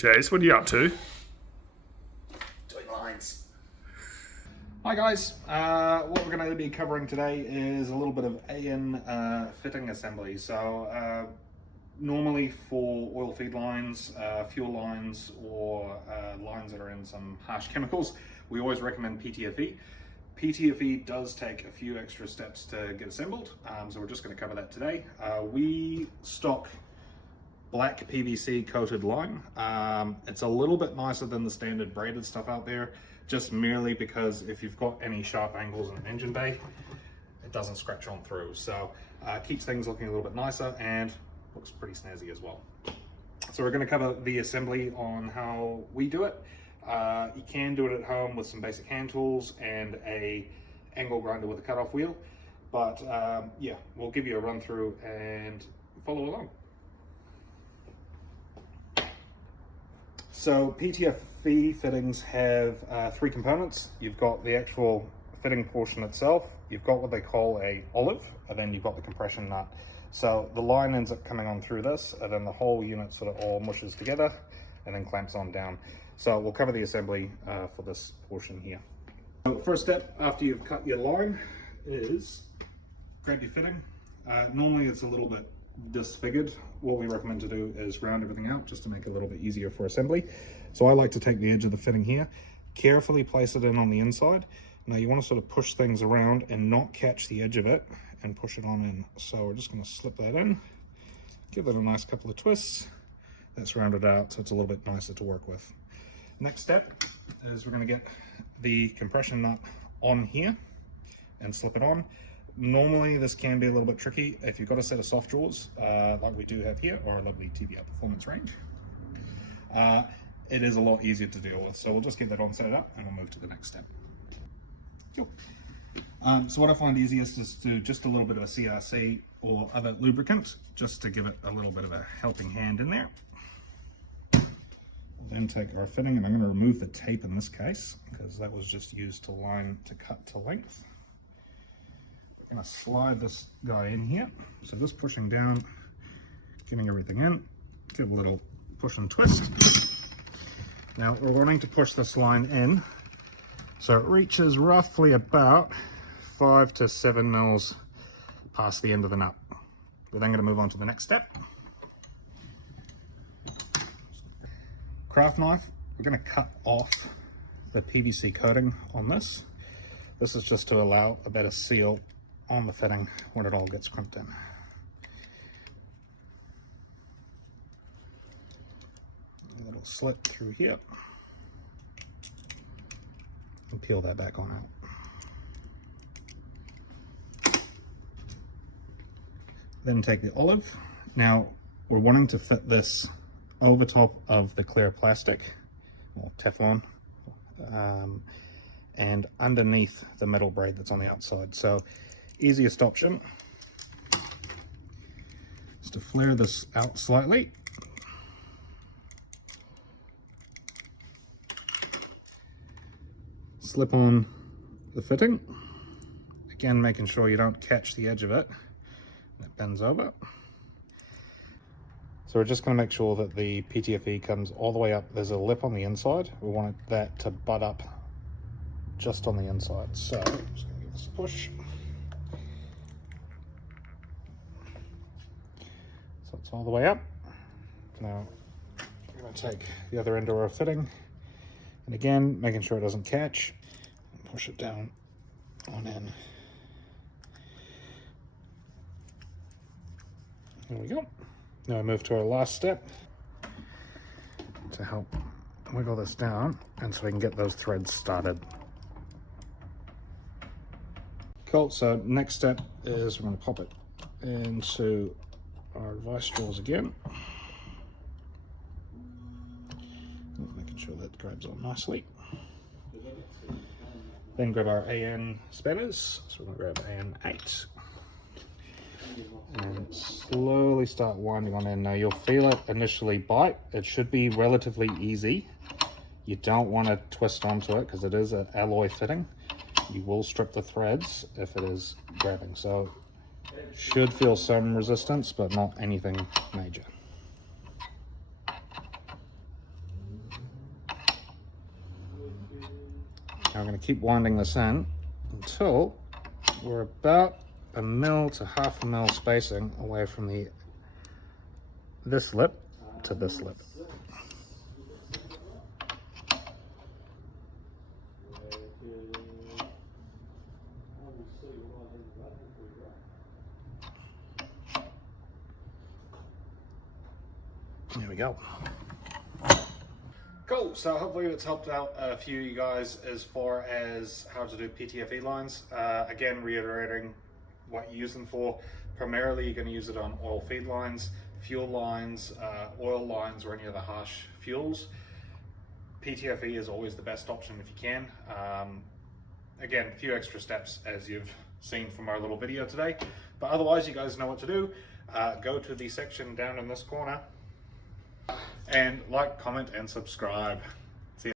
Chase, what are you up to? Doing lines. Hi guys, what we're going to be covering today is a little bit of AN fitting assembly. So normally for oil feed lines, fuel lines, or lines that are in some harsh chemicals, we always recommend PTFE. PTFE does take a few extra steps to get assembled, so we're just going to cover that today. We stock black PVC coated line. It's a little bit nicer than the standard braided stuff out there, just merely because if you've got any sharp angles in an engine bay, it doesn't scratch on through. So keeps things looking a little bit nicer and looks pretty snazzy as well. So we're going to cover the assembly on how we do it. You can do it at home with some basic hand tools and a angle grinder with a cutoff wheel, but yeah, we'll give you a run through and follow along. So PTFE fittings have three components. You've got the actual fitting portion itself, you've got what they call a olive, and then you've got the compression nut. So the line ends up coming on through this, and then the whole unit sort of all mushes together and then clamps on down. So we'll cover the assembly for this portion here. So the first step after you've cut your line is grab your fitting. Normally it's a little bit disfigured. What we recommend to do is round everything out just to make it a little bit easier for assembly. So I like to take the edge of the fitting here, carefully place it in on the inside. Now you want to sort of push things around and not catch the edge of it and push it on in. So we're just going to slip that in, give it a nice couple of twists. That's rounded out so it's a little bit nicer to work with. Next step is we're going to get the compression nut on here and slip it on. Normally this can be a little bit tricky if you've got a set of soft jaws like we do have here, or a lovely TBR performance range. It is a lot easier to deal with, so we'll just get that on, set it up, and we'll move to the next step. Cool. So what I find easiest is to do just a little bit of a CRC or other lubricant, just to give it a little bit of a helping hand in there. We'll then take our fitting, and I'm going to remove the tape in this case, because that was just used to cut to length. We're going to slide this guy in here. So just pushing down, getting everything in, give a little push and twist. Now we're wanting to push this line in so it reaches roughly about 5 to 7 mils past the end of the nut. We're then going to move on to the next step. Craft knife, we're going to cut off the PVC coating on this. This is just to allow a better seal on the fitting when it all gets crimped in. A little slit through here and peel that back on out. Then take the olive. Now we're wanting to fit this over top of the clear plastic, or Teflon, and underneath the metal braid that's on the outside. So easiest option is to flare this out slightly. Slip on the fitting, again making sure you don't catch the edge of it and it bends over. So we're just going to make sure that the PTFE comes all the way up. There's a lip on the inside, we want that to butt up just on the inside. So I'm just going to give this a push. So it's all the way up. Now we're going to take the other end of our fitting, and again making sure it doesn't catch, and push it down on in. There we go. Now we move to our last step to help wiggle this down, and so we can get those threads started. Cool, so next step is we're going to pop it into our vice jaws again, making sure that grabs on nicely. Then grab our AN spanners, so we're going to grab AN8 and slowly start winding on in. Now you'll feel it initially bite. It should be relatively easy. You don't want to twist onto it because it is an alloy fitting. You will strip the threads if it is grabbing, so should feel some resistance, but not anything major. I'm going to keep winding this in until we're about 1 mil to 1/2 mil spacing away from this lip to this lip. There we go. Cool, so hopefully it's helped out a few of you guys as far as how to do PTFE lines. Again, reiterating what you use them for. Primarily you're going to use it on oil feed lines, fuel lines, oil lines, or any other harsh fuels. PTFE is always the best option if you can. Again, a few extra steps as you've seen from our little video today, but otherwise you guys know what to do. Go to the section down in this corner and like, comment, and subscribe.